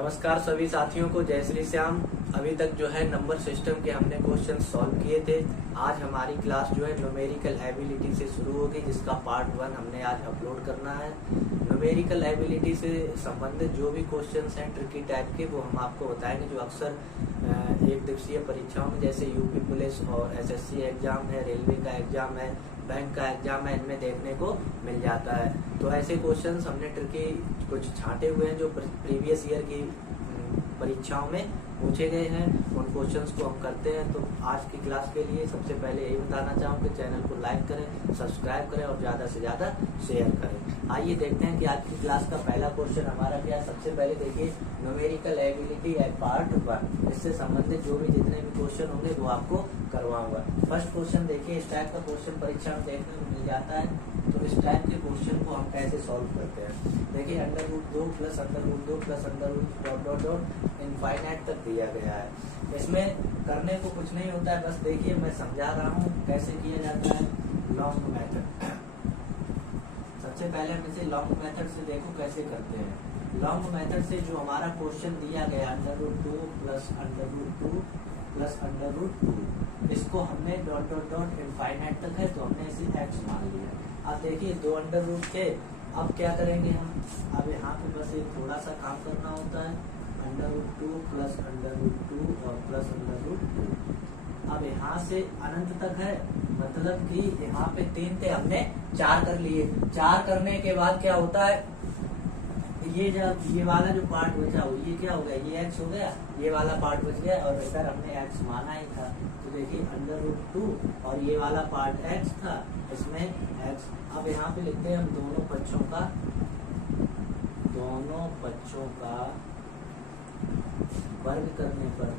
नमस्कार सभी साथियों को, जय श्री श्याम। अभी तक जो है नंबर सिस्टम के हमने क्वेश्चन सॉल्व किए थे। आज हमारी क्लास जो है न्यूमेरिकल एबिलिटी से शुरू होगी, जिसका पार्ट 1 हमने आज अपलोड करना है। न्यूमेरिकल एबिलिटी से संबंधित जो भी क्वेश्चंस हैं ट्रिकी टाइप के, वो हम आपको बताएंगे, जो अक्सर एक दिवसीय परीक्षाओं में जैसे यूपी पुलिस और एसएससी एग्जाम है, रेलवे का एग्जाम है, बैंक का एग्जाम है, इनमें देखने को मिल जाता है। तो ऐसे क्वेश्चंस हमने ट्रिकी कुछ छांटे हुए हैं जो प्रीवियस ईयर की परीक्षाओं में पूछे गए हैं, उन क्वेश्चंस को हम करते हैं। तो आज की क्लास के लिए सबसे पहले यही बताना चाहूँगा कि चैनल को लाइक करें, सब्सक्राइब करें और ज़्यादा से ज़्यादा शेयर करें। आइए देखते हैं कि आज की क्लास का पहला क्वेश्चन हमारा क्या है। सबसे पहले देखिए न्यूमेरिकल एबिलिटी पार्ट 1, इससे संबंधित जो भी जितने भी क्वेश्चन होंगे वो आपको करवाऊंगा। फर्स्ट क्वेश्चन देखिए, इस टाइप का क्वेश्चन परीक्षा में देखने को मिल जाता है। तो इस टाइप के क्वेश्चन को हम कैसे सॉल्व करते हैं, देखिए √2 प्लस √2 प्लस √... इनफाइनाइट तक दिया गया है। इसमें करने को कुछ नहीं होता है, बस देखिए मैं समझा रहा हूँ कैसे किया जाता है। लॉन्ग मेथड, सबसे पहले हम इसे लॉन्ग मेथड से देखो कैसे करते हैं। लॉन्ग मेथड से जो हमारा क्वेश्चन दिया गया √2 प्लस √2 प्लस √2, इसको हमने डॉट इनफाइनाइट तक है तो हमने इसे x मान लिया। अब देखिए 2 अंडर रूट थे, अब क्या करेंगे हम, अब यहाँ पे बस एक थोड़ा सा काम करना होता है। √2 प्लस √2 और प्लस √2, अब यहाँ से अनंत तक है, मतलब कि यहाँ पे 3 थे, हमने 4 कर लिए। 4 करने के बाद क्या होता है, ये वाला जो पार्ट बचा हो, ये क्या हो गया, ये x हो गया, ये वाला पार्ट बच गया और इधर हमने x माना ही था। तो देखिए √2 और ये वाला पार्ट x था, इसमें x। अब यहाँ पे लिखते हैं हम दोनों बच्चों का वर्ग करने पर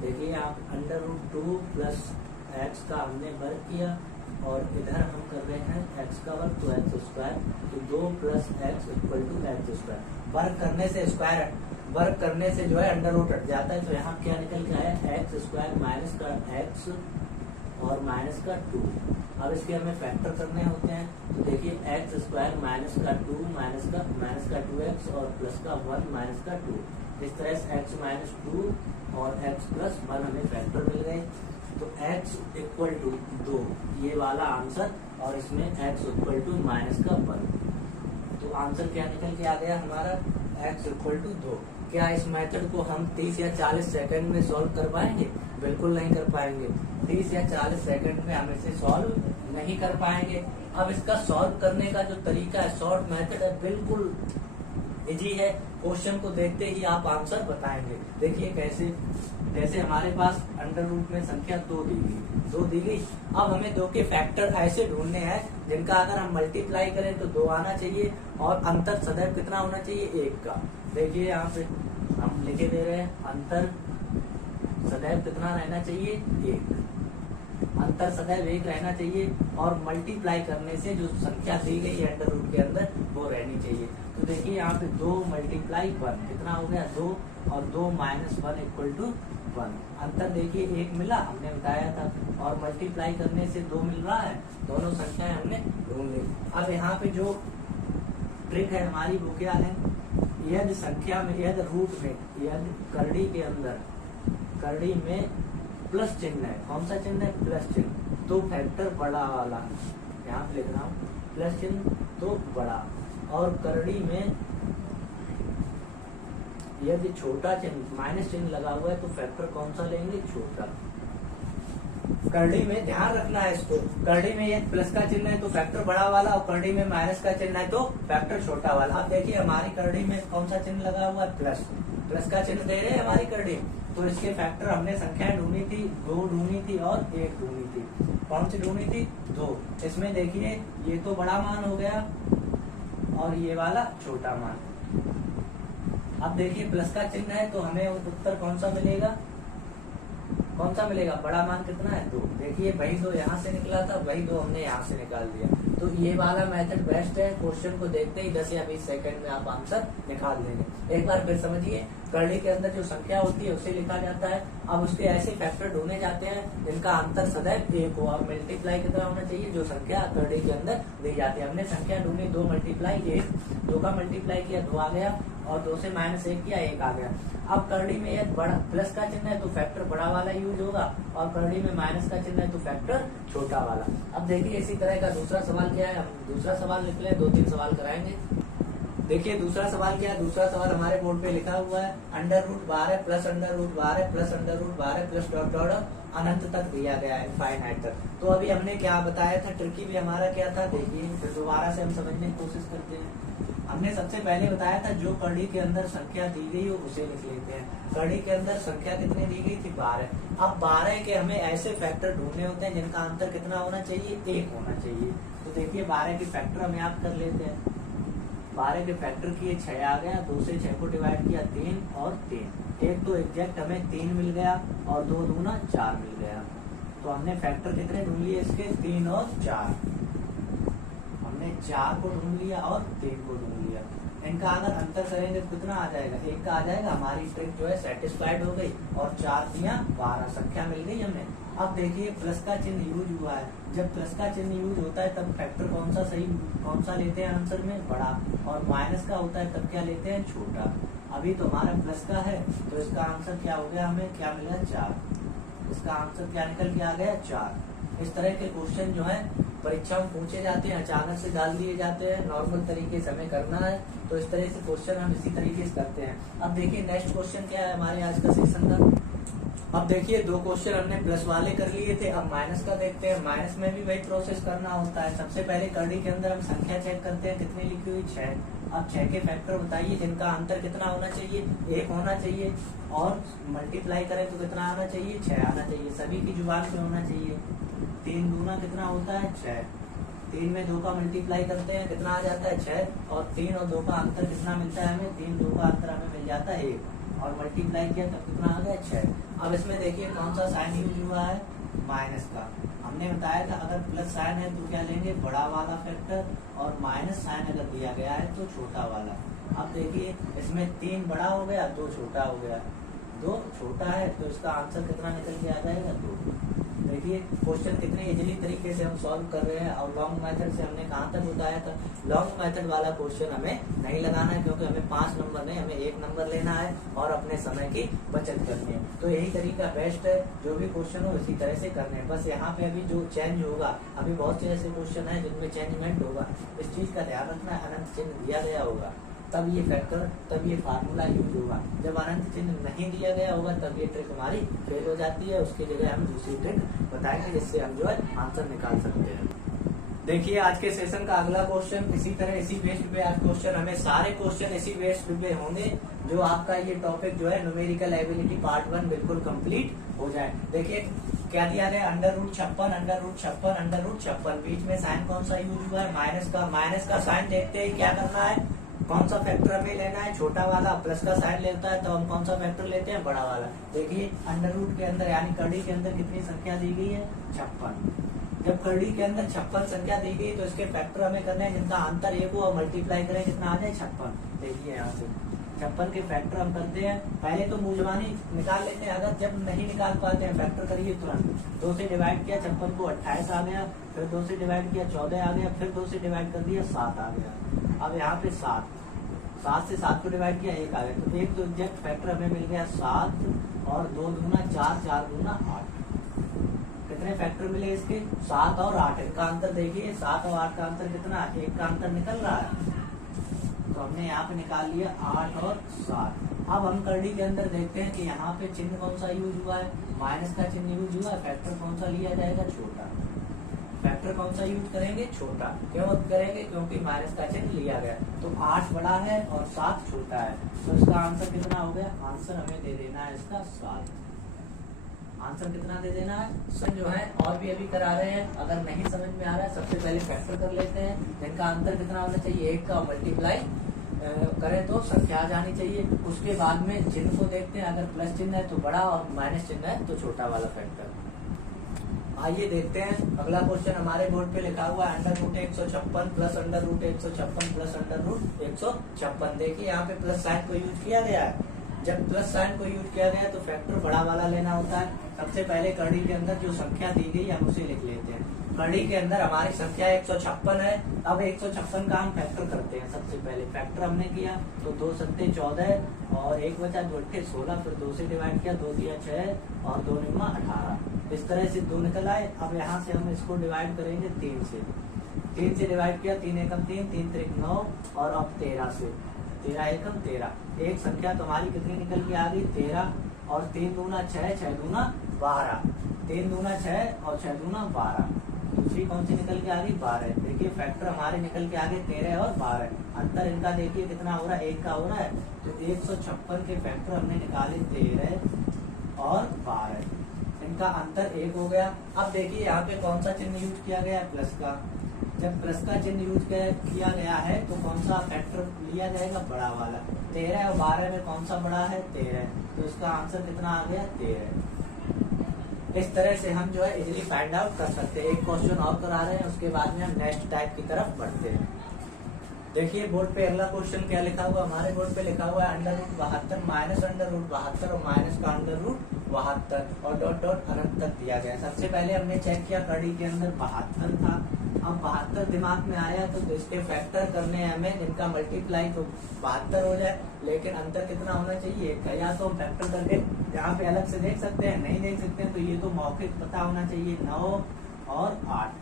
देखिए आप √2 प्लस x का हमने वर्ग किया और इधर हम कर रहे हैं x का वर्ग, तो x², तो 2 plus x equal to x²। वर्ग करने से जो है अंडर रूट हट जाता है, तो यहाँ क्या निकल के आया, x² माइनस का x और माइनस का 2। अब इसके हमें फैक्टर करने होते हैं, तो देखिए x² माइनस का 2 माइनस का 2x और प्लस का 1 माइनस का 2। इस तरह से x माइनस 2 और x प्लस 1 हमें फैक्टर मिल गए। तो x इक्वल टू 2 ये वाला आंसर, और इसमें x इक्वल टू माइनस का 1। तो आंसर क्या निकल के आ गया हमारा, x इक्वल टू 2। क्या इस मेथड को हम 30 या 40 सेकंड में सॉल्व कर पाएंगे? बिल्कुल नहीं कर पाएंगे। 30 या 40 सेकंड में हम इसे सॉल्व नहीं कर पाएंगे। अब इसका सॉल्व करने का जो तरीका है, शॉर्ट मेथड है, बिल्कुल इजी है। क्वेश्चन को देखते ही आप आंसर बताएंगे। देखिए कैसे हमारे पास अंडर रूट में संख्या 2 दी गई। अब हमें 2 के फैक्टर ऐसे ढूंढने हैं जिनका अगर हम मल्टीप्लाई करें तो 2 आना चाहिए और अंतर सदैव कितना होना चाहिए, 1 का। देखिए यहाँ पे हम लिखे दे रहे हैं, अंतर सदैव कितना रहना चाहिए, 1। अंतर सदैव 1 रहना चाहिए और मल्टीप्लाई करने से जो संख्या दी गई है अंडर रूट के अंदर वो रहनी चाहिए। तो देखिए यहाँ पे 2 मल्टीप्लाई 1 कितना हो गया, 2, और 2 माइनस 1 इक्वल टू 1। अंतर देखिए 1 मिला, हमने बताया था, और मल्टीप्लाई करने से 2 मिल रहा है। दोनों संख्याएं हमने ढूंढ ली। अब यहाँ पे जो ट्रिक है हमारी वो क्या है, यदि संख्या में, यदि रूट में, यदि करड़ी में प्लस चिन्ह है, कौन सा चिन्ह है, प्लस चिन्ह, तो फैक्टर बड़ा वाला, यहाँ पे लिख रहा हूँ प्लस चिन्ह तो बड़ा, और करड़ी में यदि छोटा चिन्ह माइनस चिन्ह लगा हुआ है तो फैक्टर कौन सा लेंगे, छोटा। करड़ी में ध्यान रखना है इसको, करड़ी में ये प्लस का चिन्ह है तो फैक्टर बड़ा वाला, और करड़ी में माइनस का चिन्ह है तो फैक्टर छोटा वाला। अब देखिए हमारी करड़ी में कौन सा चिन्ह लगा हुआ है, प्लस का चिन्ह दे रहे हैं हमारी करड़ी, तो इसके फैक्टर हमने संख्याएं ढूंढी थी, 2 ढूंढी थी और 1 ढूंढी थी। कौन सी ढूंढी थी, 2। इसमें देखिए ये तो बड़ा मान हो गया और ये वाला छोटा मान। अब देखिए प्लस का चिन्ह है तो हमें उत्तर कौन सा मिलेगा, बड़ा मान कितना है, 2। देखिए वही 2 यहाँ से निकला था, वही 2 हमने यहाँ से निकाल दिया। तो ये वाला मेथड बेस्ट है। क्वेश्चन को देखते ही 10 या 20 सेकंड में आप आंसर निकाल देंगे। एक बार फिर समझिए, करड़ी के अंदर जो संख्या होती है उसे लिखा जाता है। अब उसके ऐसे फैक्टर ढूंढे जाते हैं जिनका अंतर सदैव 1 हो, और मल्टीप्लाई कितना होना चाहिए, जो संख्या करड़ी के अंदर दी जाती है। हमने संख्या ढूंढी 2 मल्टीप्लाई 1, 2 का मल्टीप्लाई किया 2 आ गया, और 2 से -1 किया 1 आ गया। अब करड़ी में यह बड़ा प्लस का चिन्ह है तो फैक्टर बड़ा वाला यूज होगा, और करड़ी में माइनस का चिन्ह है तो फैक्टर छोटा वाला। अब देखिए इसी तरह का दूसरा सवाल क्या है, हम दूसरा सवाल लिख ले, 2-3 सवाल कराएंगे। देखिए दूसरा सवाल क्या है, दूसरा सवाल हमारे बोर्ड पे लिखा हुआ है √12 plus √12 plus √12 plus dot dot अनंत तक दिया गया है, इनफाइनाइट तक। तो अभी हमने क्या बताया था, ट्रिकी भी हमारा क्या था, देखिए फिर दोबारा से हम समझने की कोशिश करते हैं। हमने सबसे पहले बताया था जो कड़ी के अंदर संख्या दी गई हो उसे लिख लेते हैं। कड़ी के अंदर संख्या कितनी दी गई थी, 12। अब 12 के हमें ऐसे फैक्टर ढूंढने होते हैं जिनका अंतर कितना होना चाहिए, 1 होना चाहिए। तो देखिए 12 के फैक्टर हम याद कर लेते हैं। 12 के फैक्टर किए 6 आ गया, 2 से 6 को डिवाइड किया 3 और 3, एक तो एग्जैक्ट हमें 3 मिल गया और 2 दूना 4 मिल गया। तो हमने फैक्टर कितने ढूंढ लिए इसके, 3 और 4। हमने 4 को ढूंढ लिया और 3 को ढूंढ लिया। इनका अगर अंतर करेंगे तो कितना आ जाएगा, 1 का आ जाएगा। हमारी ट्रिक जो है सेटिस्फाइड हो गई, और 4 दिया 12 संख्या मिल गई हमें। अब देखिए प्लस का चिन्ह यूज हुआ है, जब प्लस का चिन्ह यूज होता है तब फैक्टर कौन सा लेते हैं आंसर में, बड़ा, और माइनस का होता है तब क्या लेते हैं, छोटा। अभी तो हमारा प्लस का है तो इसका आंसर क्या हो गया, हमें क्या मिला, 4। इसका आंसर क्या निकल के आ गया, 4। इस तरह के क्वेश्चन जो है परीक्षा में पूछे जाते हैं, अचानक से डाल दिए जाते हैं, नॉर्मल तरीके से हमें करना है। तो इस तरह से क्वेश्चन हम इसी तरीके से करते हैं। अब देखिए नेक्स्ट क्वेश्चन क्या है हमारे आज का सेशन का। अब देखिए 2 क्वेश्चन हमने प्लस वाले कर लिए थे, अब माइनस का देखते हैं। माइनस में भी वही प्रोसेस करना होता है। सबसे पहले करड़ी के अंदर हम संख्या चेक करते हैं, कितनी लिखी हुई, 6। अब 6 के फैक्टर बताइए जिनका अंतर कितना होना चाहिए, 1 होना चाहिए, और मल्टीप्लाई करें तो कितना आना चाहिए, 6 आना चाहिए। सभी की जुबान पे होना चाहिए। 3 दूना कितना होता है, 6। 3 में 2 का मल्टीप्लाई करते हैं, कितना आ जाता है, 6, और 3 और 2 का अंतर कितना मिलता है हमें, 3 2 का अंतर हमें मिल जाता है 1, और मल्टीप्लाई किया तब कितना आ गया, 6। अब इसमें देखिए कौन सा साइन यूज हुआ है, माइनस का। हमने बताया था अगर प्लस साइन है तो क्या लेंगे, बड़ा वाला फैक्टर, और माइनस साइन अगर दिया गया है तो छोटा वाला। अब देखिए इसमें 3 बड़ा हो गया, 2 छोटा हो गया। 2 छोटा है तो इसका आंसर कितना निकल के आ जाएगा, 2। देखिए क्वेश्चन कितने इजीली तरीके से हम सॉल्व कर रहे हैं, और लॉन्ग मेथड से हमने कहाँ तक बताया था। लॉन्ग मेथड वाला क्वेश्चन हमें नहीं लगाना है, क्योंकि हमें 5 नंबर नहीं, हमें 1 नंबर लेना है और अपने समय की बचत करनी है। तो यही तरीका बेस्ट है, जो भी क्वेश्चन हो इसी तरह से करने हैं। बस यहाँ पे अभी जो चेंज होगा, अभी बहुत से ऐसे क्वेश्चन है जिनमें चेंजमेंट होगा, इस चीज का ध्यान रखना है। अनंत चिन्ह दिया गया होगा तब ये फैक्टर, तब ये फार्मूला यूज होगा। जब अनंत चिन्ह नहीं दिया गया होगा तब ये ट्रिक हमारी फेल हो जाती है। उसकी जगह हम दूसरी ट्रिक बताएंगे जिससे हम जो है आंसर निकाल सकते हैं। देखिए आज के सेशन का अगला क्वेश्चन इसी तरह, इसी बेस्ड पे आज क्वेश्चन, हमें सारे क्वेश्चन इसी बेस्ड पे होंगे, जो आपका ये टॉपिक जो है न्यूमेरिकल एबिलिटी पार्ट 1 बिल्कुल कंप्लीट हो जाए। देखिए क्या दिया गया, √56 बीच में साइन कौन सा यूज हुआ है, माइनस का। माइनस का साइन देखते ही क्या करना है, कौन सा फैक्टर हमें लेना है, छोटा वाला। प्लस का साइन लेता है तो हम कौन सा फैक्टर लेते हैं, बड़ा वाला। देखिए अंडर रूट के अंदर यानी कड़ी के अंदर कितनी संख्या दी गई है, 56। जब कड़ी के अंदर 56 संख्या दी गई तो इसके फैक्टर हमें करने हैं जिनका अंतर 1 हो, और मल्टीप्लाई करें कितना आ जाए, 56। देखिए यहाँ से 56 के फैक्टर हम करते हैं। पहले तो मूलवानी निकाल लेते हैं, अगर जब नहीं निकाल पाते हैं फैक्टर करिए तुरंत। 2 से डिवाइड किया 56 को, 28 आ गया, फिर 2 से डिवाइड किया 14 आ गया, फिर 2 से डिवाइड कर दिया 7 आ गया। अब यहाँ पे 7 से 7 को डिवाइड किया 1 आ गया। तो एक तो एग्जैक्ट फैक्टर हमें मिल गया 7, और 2 दूना 4, 4 दूना 8। कितने फैक्टर मिले इसके, 7 और 8। इनका अंतर देखिए, 7 और 8 का अंतर कितना, 1 का अंतर निकल रहा है। तो हमने यहाँ पे निकाल लिया 8 और 7। अब हम करड़ी के अंदर देखते हैं कि यहाँ पे चिन्ह कौन सा यूज हुआ है, माइनस का चिन्ह यूज हुआ है। फैक्टर कौन सा लिया जाएगा, छोटा। फैक्टर कौन सा यूज करेंगे, छोटा। क्यों करेंगे, क्योंकि माइनस का चिन्ह लिया गया। तो 8 बड़ा है और 7 छोटा है, तो इसका आंसर कितना हो गया, आंसर हमें दे देना है इसका 7। आंसर कितना दे देना है, जो है और भी अभी करा रहे हैं। अगर नहीं समझ में आ रहा है सबसे पहले फैक्टर कर लेते हैं, जिनका अंतर कितना होना चाहिए, 1 का मल्टीप्लाई करें तो संख्या आ जानी चाहिए। उसके बाद में चिन्ह को देखते हैं, अगर प्लस चिन्ह है तो बड़ा, और माइनस चिन्ह है तो छोटा वाला फैक्टर। आइए देखते हैं अगला क्वेश्चन हमारे बोर्ड पे लिखा हुआ है √156 प्लस √156 प्लस √156। देखिए यहाँ पे प्लस साइन को यूज किया गया है। जब प्लस साइन को यूज किया गया तो फैक्टर बड़ा वाला लेना होता है। सबसे पहले कड़ी के अंदर जो संख्या दी गई हम उसे लिख लेते हैं। कड़ी के अंदर हमारी संख्या 156 है। अब 156 का हम फैक्टर करते हैं। सबसे पहले फैक्टर हमने किया तो 2 सत्ते 14 और 1 बचा 2 अट्ठे 16, फिर 2 से डिवाइड किया, 2 दिया 6 और 2 निम्मा 18। इस तरह से 2 निकल आए। अब यहाँ से हम इसको डिवाइड करेंगे 3 से। 3 से डिवाइड किया, 3 एकम 3, 3 त्रिक 9 और अब 13 से, 13 एकम 13। एक संख्या तुम्हारी कितनी निकल के आ गई 13 और 3 दूना 6, 6 दूना 12, 3 दूना 6 और 6 दूना 12। दूसरी कौन सी निकल के आ गई 12। देखिए फैक्टर हमारे निकल के आ गए 13 और 12। अंतर इनका देखिए कितना हो रहा है, 1 का हो रहा है। तो 156 के फैक्टर हमने निकाले 13 और 12। इनका अंतर 1 हो गया। अब देखिए यहाँ पे कौन सा चिन्ह यूज किया गया है, प्लस का। जब प्लस का चिन्ह यूज किया गया है तो कौन सा फैक्टर लिया जाएगा, बड़ा वाला। 13 और 12 में कौन सा बड़ा है, 13। तो इसका आंसर कितना आ गया 13। इस तरह से हम जो है इजीली फाइंड आउट कर सकते हैं। एक क्वेश्चन और करा रहे हैं, उसके बाद में हम नेक्स्ट टाइप की तरफ बढ़ते हैं। देखिए बोर्ड पे अगला क्वेश्चन क्या लिखा हुआ, हमारे बोर्ड पे लिखा हुआ है √72 माइनस √72 और माइनस का √72 और डॉट डॉट अनंत तक दिया गया। सबसे पहले हमने चेक किया कड़ी के अंदर 72 था। अब 72 दिमाग में आया तो इसके फैक्टर करने हमें, इनका मल्टीप्लाई तो 72 हो जाए, लेकिन अंतर कितना होना चाहिए, या तो हम फैक्टर करके यहाँ पे अलग से देख सकते हैं, नहीं देख सकते हैं तो ये तो मौखिक पता होना चाहिए। 9 और 8,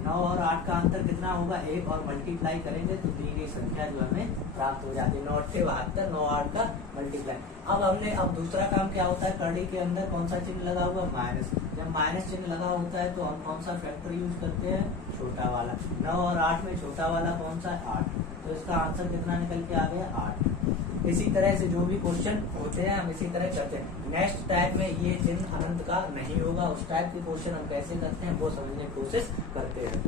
9 और 8 का अंतर कितना होगा 1 और मल्टीप्लाई करेंगे तो दी गई संख्या जो हमें प्राप्त हो जाती है। 9 8 72, 9 8 का मल्टीप्लाई। अब दूसरा काम क्या होता है, कड़ी के अंदर कौन सा चिन्ह लगा हुआ, माइनस। जब माइनस चिन्ह लगा होता है तो हम कौन सा फैक्टर यूज करते हैं, छोटा वाला। 9 और 8 में छोटा वाला कौन सा है, 8। तो इसका आंसर कितना निकल के आ गया 8। इसी तरह से जो भी क्वेश्चन होते हैं हम इसी तरह करते हैं। नेक्स्ट टाइप में ये चिन्ह अनंत का नहीं होगा, उस टाइप के क्वेश्चन हम कैसे करते हैं वो समझने की कोशिश करते हैं।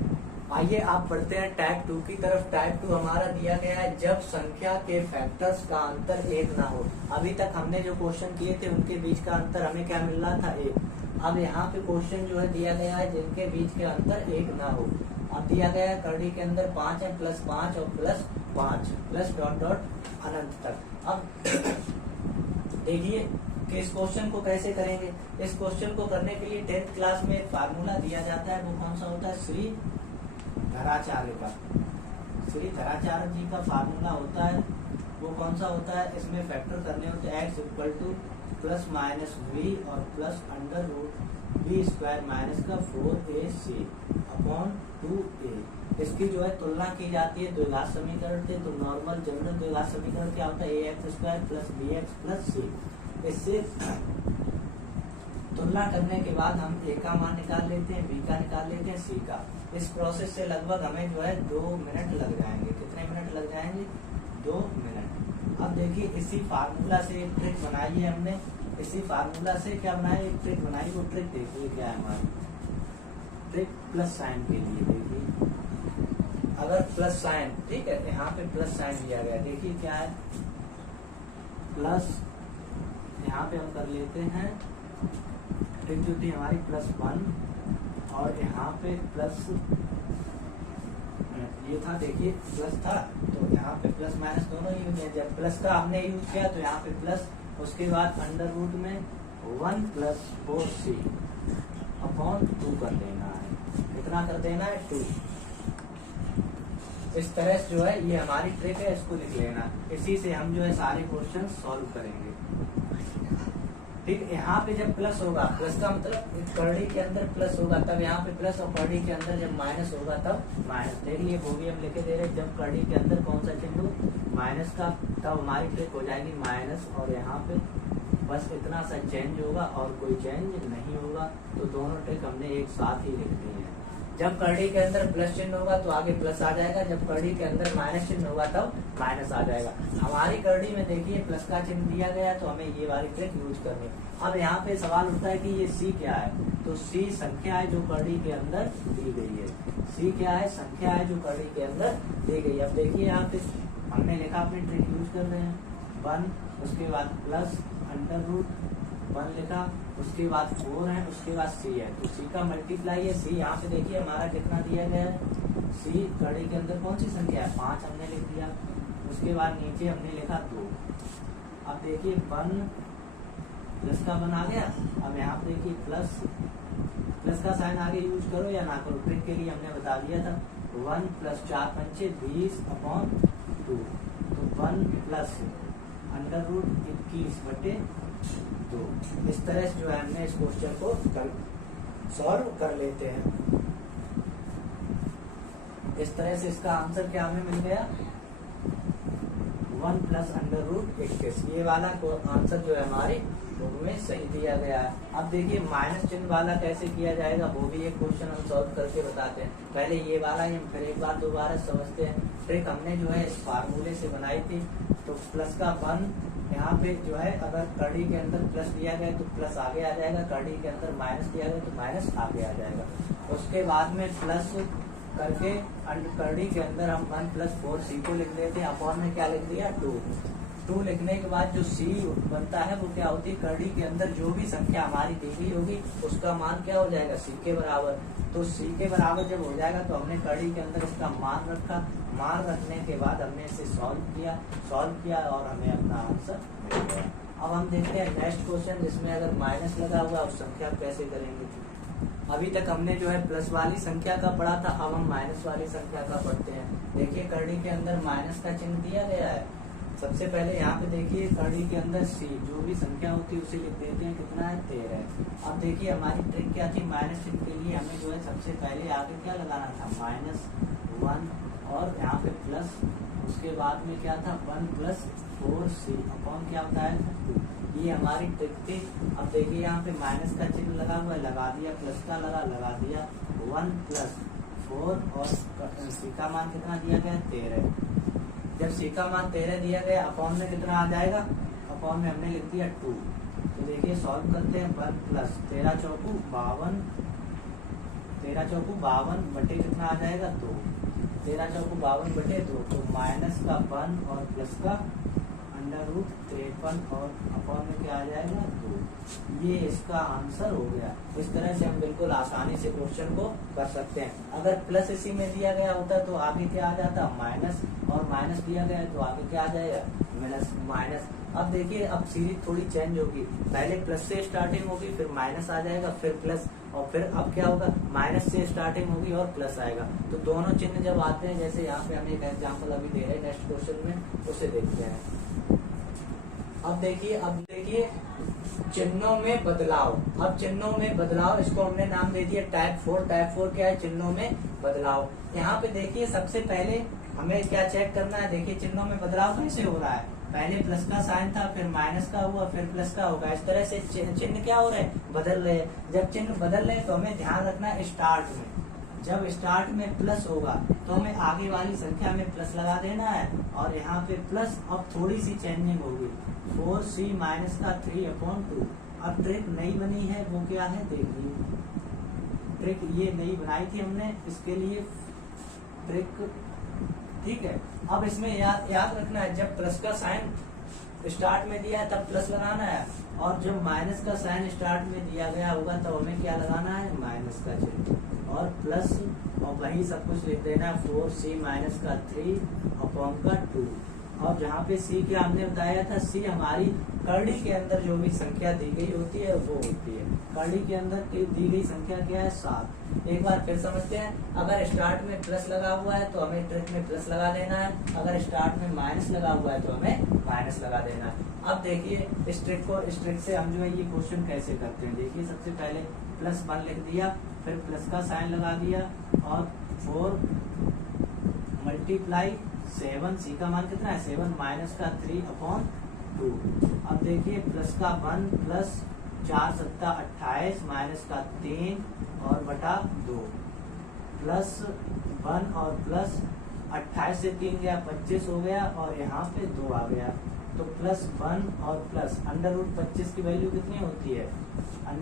आइए आप पढ़ते हैं टाइप 2 की तरफ। टाइप 2 हमारा दिया गया है जब संख्या के फैक्टर्स का अंतर 1 ना हो। अभी तक हमने जो क्वेश्चन किए थे उनके बीच का अंतर हमें क्या मिल रहा था, 1। अब यहाँ पे क्वेश्चन जो है दिया गया है जिनके बीच के अंतर 1 ना हो। अब दिया गया है कड़ी के अंदर 5 है, +5 और +5 प्लस डॉट डॉट अनंत तक। अब देखिए कि इस क्वेश्चन को कैसे करेंगे। इस क्वेश्चन को करने के लिए 10th क्लास में एक फार्मूला दिया जाता है, वो कौन सा होता है, श्री धराचार्य का। श्री धराचार्य जी का फार्मूला होता है, वो कौन सा होता है, इसमें फैक्टर करने होते हैं x = प्लस माइनस v और प्लस √v² माइनस का 4ac अपॉन 2a। इसकी जो है तुलना की जाती है द्विघात समीकरण से। तो नॉर्मल जनरल द्विघात समीकरण क्या होता है, ax² + bx + c। इससे तुलना करने के बाद हम a का मान निकाल लेते हैं, b का निकाल लेते हैं, c का। इस प्रोसेस से लगभग हमें जो है 2 मिनट लग जाएंगे। कितने मिनट लग जाएंगे, 2 मिनट। अब देखिए इसी फार्मूला से एक ट्रिक बनाई है हमने। इसी फार्मूला से क्या बनाया, एक ट्रिक बनाई। वो ट्रिक देखिए क्या है हमारी ट्रिक, प्लस साइन के लिए। देखिए अगर प्लस साइन, ठीक है, यहाँ पे प्लस साइन दिया गया, देखिए क्या है, प्लस, यहाँ पे हम कर लेते हैं ट्रिक जो थी हमारी +1 और यहाँ पे प्लस ये था, देखिए प्लस था तो यहाँ पे प्लस माइनस दोनों यूज है। जब प्लस का हमने यूज किया तो यहाँ पे प्लस, उसके बाद √1 + 4c अपॉन 2 कर देना है। कितना कर देना है, 2। इस तरह से जो है ये हमारी ट्रिक है, इसको लिख लेना। इसी से हम जो है सारे क्वेश्चन सॉल्व करेंगे। ठीक, यहाँ पे जब प्लस होगा, प्लस का मतलब कड़ी के अंदर प्लस होगा तब यहाँ पे प्लस, और कड़ी के अंदर जब माइनस होगा तब माइनस। देखिए वो भी हम लिखे दे रहे हैं, जब कड़ी के अंदर कौन सा चिन्ह हो, माइनस का, तब हमारी ट्रिक हो जाएगी माइनस, और यहाँ पे बस इतना सा चेंज होगा और कोई चेंज नहीं होगा। तो दोनों ट्रिक हमने एक साथ ही लिख दी है। जब कड़ी के अंदर प्लस चिन्ह होगा तो आगे प्लस आ जाएगा, जब कड़ी के अंदर माइनस चिन्ह होगा तब माइनस आ जाएगा। हमारी कड़ी में देखिए प्लस का चिन्ह दिया गया तो हमें ये वाली ट्रिक यूज करनी। अब यहाँ पे सवाल उठता है कि ये C क्या है, तो C संख्या है जो कड़ी के अंदर दी गई है। C क्या है, संख्या है जो कड़ी के अंदर दी गई है। अब देखिए यहाँ पे हमने लिखा, अपनी ट्रिक यूज कर रहे हैं, 1, उसके बाद प्लस √1 लिखा, उसके बाद 4 है, उसके बाद c है, तो c का मल्टीप्लाई है। c यहाँ पे देखिए हमारा कितना दिया गया है, c कड़ी के अंदर कौन सी संख्या है, 5 हमने लिख दिया। उसके बाद नीचे हमने लिखा 2, अब देखिए 1 प्लस का 1 आ गया। अब यहाँ पे देखिए प्लस का साइन आगे यूज करो या ना करो, ट्रिक के लिए हमने बता दिया था। 1 प्लस 4 पंचे 20/2, तो 1 प्लस √21/2। इस तरह से जो है हमने इस क्वेश्चन को सॉल्व कर लेते हैं। इस तरह से इसका आंसर क्या हमें मिल गया, 1 प्लस √21। ये वाला आंसर जो है हमारी बुक में सही दिया गया है। अब देखिए माइनस चिन्ह वाला कैसे किया जाएगा, वो भी एक क्वेश्चन हम सॉल्व करके बताते हैं। पहले ये वाला ही हम फिर एक बार दोबारा समझते हैं। ट्रिक हमने जो है इस फार्मूले से बनाई थी। तो प्लस का 1 यहाँ पे जो है अगर कर्डी के अंदर प्लस दिया गया तो प्लस आगे आ जाएगा, कर्डी के अंदर माइनस दिया गया तो माइनस आगे आ जाएगा। उसके बाद में प्लस करके कर्डी के अंदर हम 1 प्लस 4c को लिख देते हैं, अपॉन में क्या लिख दिया 2 लिखने के बाद जो c बनता है वो क्या होती है, कर्डी के अंदर जो भी संख्या हमारी दी गई होगी उसका मान क्या हो जाएगा, c के बराबर। तो c के बराबर जब हो जाएगा तो हमने कर्डी के अंदर इसका मान रखा, मान रखने के बाद हमने इसे सॉल्व किया और हमें अपना आंसर मिल गया। अब हम देखते हैं नेक्स्ट क्वेश्चन, जिसमें अगर माइनस लगा हुआ उस संख्या कैसे करेंगे। अभी तक हमने जो है प्लस वाली संख्या का पढ़ा था, अब हम माइनस वाली संख्या का पढ़ते हैं। देखिए कर्डी के अंदर माइनस का चिन्ह दिया गया है। सबसे पहले यहाँ पे देखिए कर्डी के अंदर c जो भी संख्या होती है उसे लिख देते हैं, कितना है 13। अब देखिए हमारी ट्रिक क्या थी, माइनस चिन्ह के लिए हमें जो है सबसे पहले आगे क्या लगाना था, -1 और यहाँ पे प्लस, उसके बाद में क्या था 1 प्लस 4c अपॉन क्या होता है 2। ये हमारी ट्रिक थी। अब देखिए यहाँ पे माइनस का चिन्ह लगा हुआ है, लगा दिया, प्लस का लगा दिया, 1 प्लस 4 और c का मान कितना दिया गया 13। जब c का मान 13 दिया गया अपॉन में कितना आ जाएगा, अपॉन में हमने लिख दिया 2। तो देखिए सॉल्व करते हैं, 1 प्लस 13 चौकू 52 बटे कितना आ जाएगा 2, 13 चौकू 52/2। तो माइनस का 1 और प्लस का √53 और अपॉन में क्या आ जाएगा 2। ये इसका आंसर हो गया। इस तरह से हम बिल्कुल आसानी से क्वेश्चन को कर सकते हैं। अगर प्लस इसी में दिया गया होता तो आगे क्या आ जाता माइनस, और माइनस दिया गया तो आगे क्या आ जाएगा माइनस। अब देखिए अब सीरीज थोड़ी चेंज होगी, पहले प्लस से स्टार्टिंग होगी, फिर माइनस आ जाएगा, फिर प्लस, और फिर अब क्या होगा माइनस से स्टार्टिंग होगी और प्लस आएगा। तो दोनों चिन्ह जब आते हैं, जैसे यहाँ पे हम एक एग्जाम्पल अभी दे रहे हैं नेक्स्ट क्वेश्चन में, उसे देखते हैं। अब देखिए चिन्हों में बदलाव। अब चिन्हों में बदलाव, इसको हमने नाम दे दिया टाइप 4। टाइप 4 क्या है, चिन्हों में बदलाव। यहाँ पे देखिए सबसे पहले हमें क्या चेक करना है, देखिए चिन्हों में बदलाव कैसे हो रहा है। पहले प्लस का साइन था, फिर माइनस का हुआ, फिर प्लस का होगा। इस तरह से चिन्ह क्या हो रहे हैं, बदल रहे हैं। जब चिन्ह बदल रहे हैं तो हमें ध्यान रखना है स्टार्ट में, जब स्टार्ट में प्लस होगा तो हमें आगे वाली संख्या में प्लस लगा देना है, और यहाँ पे प्लस अब थोड़ी सी चेंजिंग होगी, 4c माइनस का 3/2। अब ट्रिक नई बनी है, वो क्या है देखिए, ट्रिक ये नई बनाई थी हमने, इसके लिए ट्रिक ठीक है। अब इसमें याद रखना है, जब प्लस का साइन स्टार्ट में दिया है तब प्लस लगाना है, और जब माइनस का साइन स्टार्ट में दिया गया होगा तो हमें क्या लगाना है, माइनस का चिन्ह और प्लस, और वही सब कुछ लिख देना है 4c माइनस का 3/2। और जहाँ पे c क्या हमने बताया था, c हमारी कर्डी के अंदर जो भी संख्या दी गई होती है वो होती है। कर्डी के अंदर दी गई संख्या क्या है 7। एक बार फिर समझते हैं, अगर स्टार्ट में प्लस लगा हुआ है तो हमें ट्रिक में प्लस लगा देना है, अगर स्टार्ट में माइनस लगा हुआ है तो हमें माइनस लगा देना है। अब देखिए इस ट्रिक से हम जो है ये क्वेश्चन कैसे करते हैं। देखिए सबसे पहले +1 लिख दिया, फिर प्लस का साइन लगा दिया, और 4 × 7, c का मान कितना है 7 माइनस का 3/2। अब देखिए प्लस का 1 प्लस 4 × 7 = 28 माइनस का 3 और बटा 2, प्लस 1 और प्लस 28 से 3 गया 25 हो गया, और यहाँ पे 2 आ गया। तो +1 और प्लस √25 की वैल्यू कितनी होती है,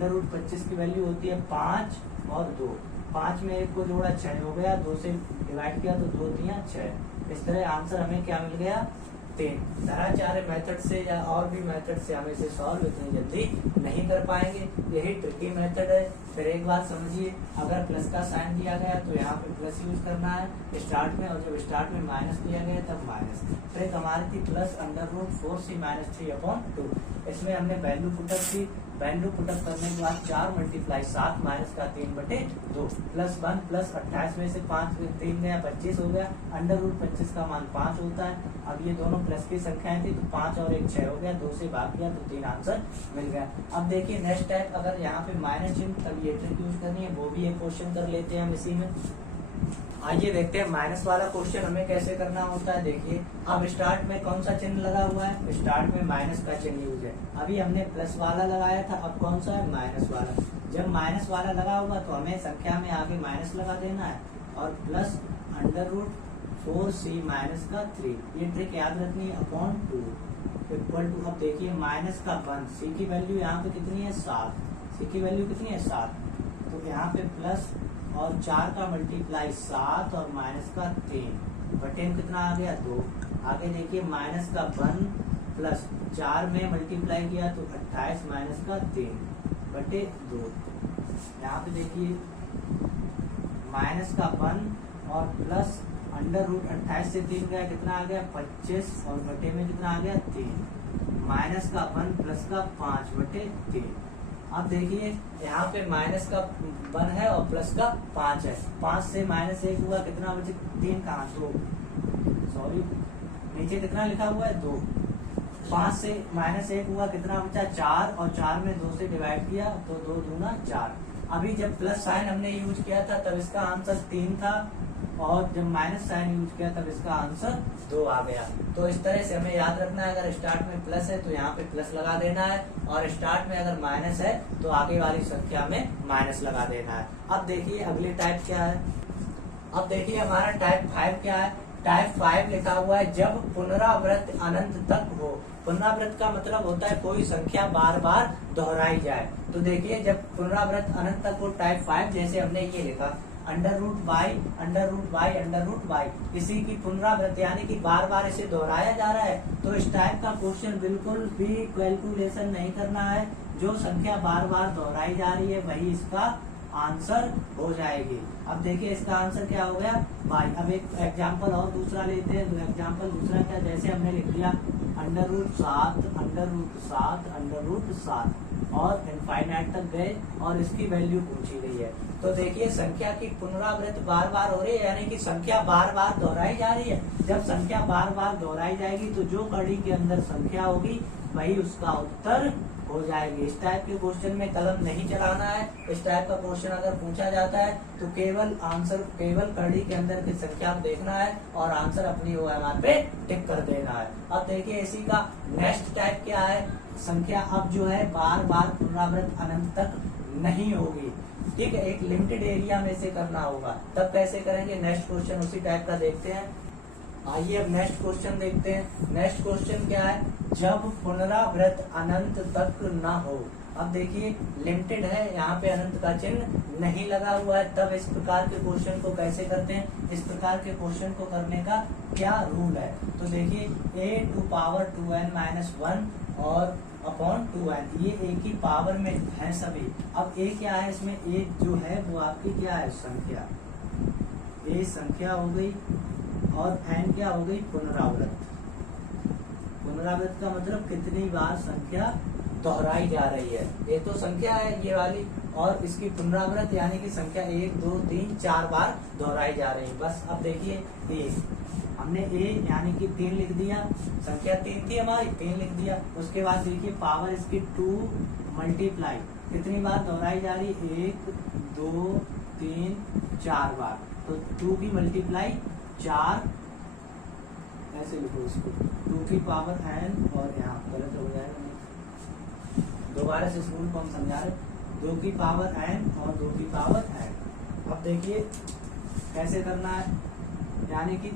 √25 की वैल्यू होती है 5 और 2। 5 में 1 को जोड़ा 6 हो गया, 2 से डिवाइड किया तो 2 × 3 = 6। इस तरह आंसर हमें क्या मिल गया 3। धराचार्य मेथड से या और भी मेथड से हम इसे सॉल्व इतनी जल्दी नहीं कर पाएंगे, यही ट्रिकी मेथड है। फिर एक बात समझिए, अगर प्लस का साइन दिया गया तो यहाँ पे प्लस यूज करना है स्टार्ट में, और जब स्टार्ट में माइनस दिया गया तब माइनस। फिर हमारी थी प्लस √4c-3/2। इसमें हमने वैल्यू पुटअप की, वैल्यू पुटअप करने के बाद 4 × 7 माइनस का 3/2 +1 + 28 में से 5 3 गया 25 हो गया। √25 का मान 5 होता है। अब ये दोनों प्लस की संख्याएं थी तो 5 और 1 6 हो गया, 2 से भाग किया तो 3 आंसर मिल गया। अब देखिए नेक्स्ट टाइप, अगर यहाँ पे माइनस चिन्ह तब ये ट्रिक यूज करनी है, वो भी एक क्वेश्चन कर लेते हैं हम इसी में। आइए देखते हैं माइनस वाला क्वेश्चन हमें कैसे करना होता है। देखिए अब स्टार्ट में कौन सा चिन्ह लगा हुआ है, स्टार्ट में माइनस का चिन्ह यूज है। अभी हमने प्लस वाला लगाया था, अब कौन सा है, माइनस वाला। जब माइनस वाला लगा हुआ तो हमें संख्या में आगे माइनस लगा देना है और प्लस √4c-3। ये ट्रिक याद रखनी है, /2 इक्वल टू। अब देखिए माइनस का 1, c की वैल्यू यहाँ पे कितनी है 7, c की वैल्यू कितनी है 7, तो यहाँ पे प्लस और 4 का मल्टीप्लाई 7 और माइनस का 3 बटे में कितना आ गया 2। आगे देखिए माइनस का 1 प्लस 4 में मल्टीप्लाई किया तो 28 माइनस का 3 बटे 2। यहाँ पे देखिए माइनस का 1 और प्लस √28 से 3 गया, कितना आ गया 25 और बटे में कितना आ गया 3। माइनस का 1 प्लस का 5 बटे 3। अब देखिए यहाँ पे माइनस का 1 है और प्लस का 5 है। 5 से -1 हुआ, कितना बचे 3 कहाँ 2, सॉरी नीचे कितना लिखा हुआ है 2। 5 से -1 हुआ, कितना बचा 4 और 4 में 2 से डिवाइड किया तो 2 दूना 4। अभी जब प्लस साइन हमने यूज किया था तब इसका आंसर 3 था, और जब माइनस साइन यूज किया तब इसका आंसर 2 आ गया। तो इस तरह से हमें याद रखना है, अगर स्टार्ट में प्लस है तो यहाँ पे प्लस लगा देना है, और स्टार्ट में अगर माइनस है तो आगे वाली संख्या में माइनस लगा देना है। अब देखिए अगली टाइप क्या है। अब देखिए हमारा टाइप 5 क्या है। टाइप 5 लिखा हुआ है जब पुनरावृत्त अनंत तक हो। पुनरावृत्त का मतलब होता है कोई संख्या बार बार दोहराई जाए। तो देखिए जब पुनरावृत्त अनंत तक हो टाइप 5, जैसे हमने ये लिखा √y इसी की पुनरावृत्ति, यानी कि बार बार इसे दोहराया जा रहा है। तो इस टाइप का क्वेश्चन बिल्कुल भी कैलकुलेशन नहीं करना है। जो संख्या बार बार दोहराई जा रही है वही इसका आंसर हो जाएगी। अब देखिए इसका आंसर क्या हो गया y। अब एक एग्जांपल और दूसरा लेते हैं। तो एग्जांपल दूसरा क्या, जैसे हमने लिख दिया √7 और इनफाइनाइट तक गए और इसकी वैल्यू पूछी गई है। तो देखिए संख्या की पुनरावृत्ति बार बार हो रही है, यानी कि संख्या बार बार दोहराई जा रही है। जब संख्या बार बार दोहराई जाएगी तो जो कड़ी के अंदर संख्या होगी वही उसका उत्तर हो जाएगी। इस टाइप के क्वेश्चन में कलम नहीं चलाना है। इस टाइप का क्वेश्चन अगर पूछा जाता है तो केवल कड़ी के अंदर की संख्या देखना है और आंसर अपनी OMR पे टिक कर देना है। अब देखिए इसी का नेक्स्ट टाइप क्या है। संख्या अब जो है बार बार पुनरावृत्त अनंत तक नहीं होगी, ठीक है, एक लिमिटेड एरिया में से करना होगा। तब कैसे करेंगे, नेक्स्ट क्वेश्चन उसी टाइप का देखते हैं। आइए अब नेक्स्ट क्वेश्चन देखते हैं। नेक्स्ट क्वेश्चन क्या है, जब पुनरावृत्त अनंत तक न हो। अब देखिए लिमिटेड है, यहाँ पे अनंत का चिन्ह नहीं लगा हुआ है। तब इस प्रकार के क्वेश्चन को कैसे करते हैं, इस प्रकार के क्वेश्चन को करने का क्या रूल है। तो देखिए a⁴n-1 और अपॉन 2n, ये एक ही पावर में है सभी। अब a क्या है, इसमें a जो है वो आपकी क्या है संख्या, a संख्या हो गई और n क्या हो गई पुनरावृत्त। पुनरावृत्त का मतलब कितनी बार संख्या दोहराई जा रही है। ये तो संख्या है ये वाली, और इसकी पुनरावृत्त यानी कि संख्या 1 2 3 4 बार दोहराई जा रही है। बस अब देखिए a, हमने a यानी कि 3 लिख दिया, संख्या 3 थी हमारी, 3 लिख दिया। उसके बाद देखिए पावर इसकी 2 मल्टीप्लाई कितनी बार दोहराई जा रही, 1 2 3 4 बार। तो 2 की मल्टीप्लाई 4, ऐसे लिखो इसको 2 की पावर n, और यहाँ गलत हो जाएगा, दोबारा से स्कूल को हम समझा रहे, 2 की पावर n और 2 की पावर n। अब देखिए कैसे करना है, यानी कि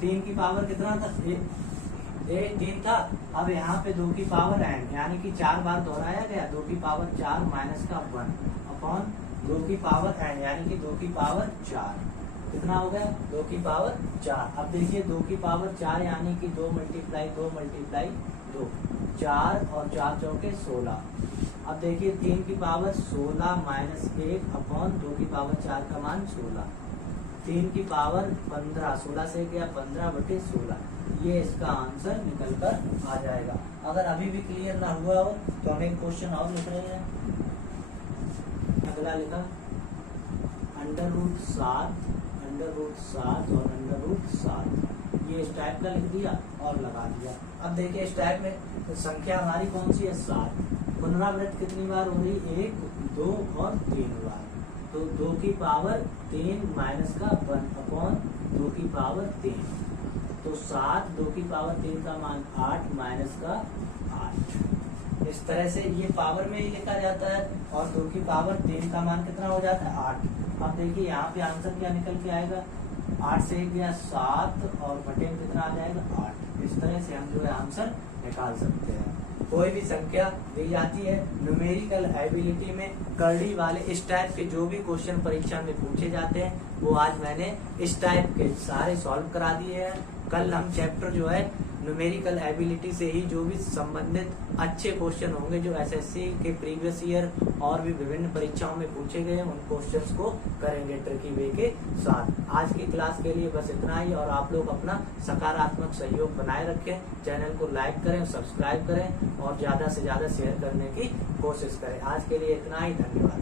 3 की पावर कितना था, 3 था। अब यहाँ पे 2 की पावर n यानी कि 4 बार दोहराया गया, 2 की पावर 4 माइनस का 1 अपॉन 2 की पावर n यानी कि 2 की पावर 4। कितना हो गया 2 की पावर 4। अब देखिए 2 की पावर 4 यानी कि 2 मल्टीप्लाई 2 4 और 4 चौके 16। अब देखिए 3 की पावर 16 माइनस 1 अपॉन 2 की पावर 4 का मान 16। 3 की पावर 15, 16 से गया 15/16। ये इसका आंसर निकल कर आ जाएगा। अगर अभी भी क्लियर ना हुआ हो तो हम एक क्वेश्चन और लिख रहे हैं। अगला लिखा √7 और √7 ये इस टाइप का लिख दिया और लगा दिया। अब देखिए इस टाइप में संख्या हमारी कौन सी है 7। पुनरावृत्त कितनी बार हो रही 1 2 और 3 बार। तो 2 की पावर 3 माइनस का 1 अपॉन 2 की पावर 3। तो 7 2 की पावर 3 का मान 8 माइनस का 8। इस तरह से ये पावर में ही लिखा जाता है और 2 की पावर 3 का मान कितना हो जाता है 8। अब देखिए यहाँ पे आंसर क्या निकल के आएगा 8 से गया 7 और बटे में कितना आ जाएगा 8। इस तरह से हम जो है आंसर निकाल सकते हैं। कोई भी संख्या दी जाती है न्यूमेरिकल एबिलिटी में करड़ी वाले इस टाइप के जो भी क्वेश्चन परीक्षा में पूछे जाते हैं वो आज मैंने इस टाइप के सारे सॉल्व करा दिए हैं। कल हम चैप्टर जो है न्यूमेरिकल एबिलिटी से ही जो भी संबंधित अच्छे क्वेश्चन होंगे जो एसएससी के प्रीवियस ईयर और भी विभिन्न परीक्षाओं में पूछे गए उन क्वेश्चंस को करेंगे ट्रिकी वे के साथ। आज की क्लास के लिए बस इतना ही और आप लोग अपना सकारात्मक सहयोग बनाए रखें। चैनल को लाइक करें, सब्सक्राइब करें और ज्यादा से ज्यादा शेयर करने की कोशिश करें। आज के लिए इतना ही, धन्यवाद।